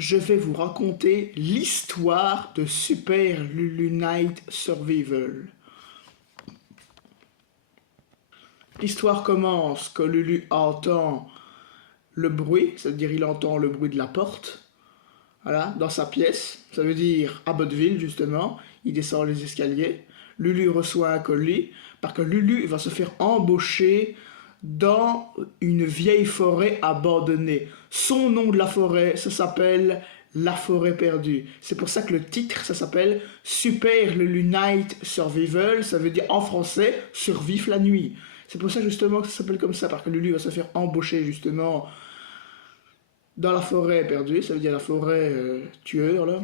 je vais vous raconter l'histoire de Super Lulu Night Survival. L'histoire commence quand Lulu entend le bruit, c'est-à-dire il entend le bruit de la porte, voilà, dans sa pièce, ça veut dire à Botteville justement, il descend les escaliers, Lulu reçoit un colis, parce que Lulu va se faire embaucher dans une vieille forêt abandonnée. Son nom de la forêt, ça s'appelle La Forêt Perdue. C'est pour ça que le titre, ça s'appelle Super Lulu Night Survival, ça veut dire en français Survivre la nuit. C'est pour ça justement que ça s'appelle comme ça, parce que Lulu va se faire embaucher justement dans la forêt perdue, ça veut dire la forêt tueur là.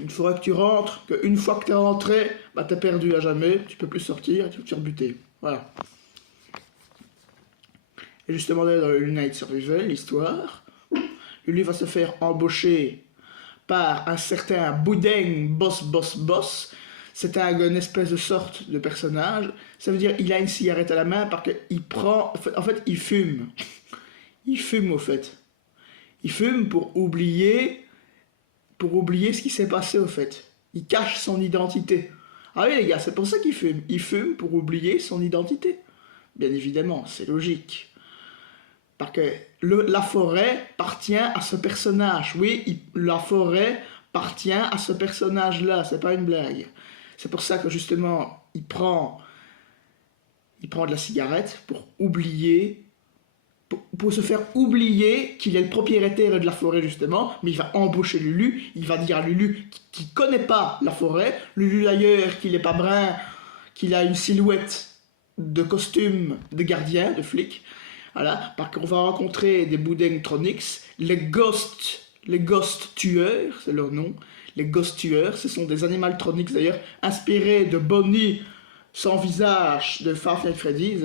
Une forêt que tu rentres, qu'une fois que t'es rentré, bah t'es perdu à jamais, tu peux plus sortir, tu peux te faire buter. Voilà. Et justement là, dans le Lulu Night Survival, l'histoire, Lulu va se faire embaucher par un certain Boudin Boss. C'est une espèce de sorte de personnage. Ça veut dire il a une cigarette à la main parce qu'il prend... En fait, il fume. Il fume au fait. Il fume pour oublier ce qui s'est passé au fait. Il cache son identité. Ah oui les gars, c'est pour ça qu'il fume. Il fume pour oublier son identité. Bien évidemment, c'est logique. Parce que la forêt appartient à ce personnage. Oui, la forêt appartient à ce personnage-là, c'est pas une blague. C'est pour ça que justement, il prend de la cigarette pour oublier, pour se faire oublier qu'il est le propriétaire de la forêt justement, mais il va embaucher Lulu, il va dire à Lulu qu'il connaît pas la forêt, Lulu d'ailleurs qu'il est pas brun, qu'il a une silhouette de costume de gardien, de flic. Voilà, parce qu'on va rencontrer des Boudintronics, les ghost tueurs, c'est leur nom. Les ghost tueurs, ce sont des animatronics d'ailleurs, inspirés de Bonnie sans visage de Five Nights at Freddy's.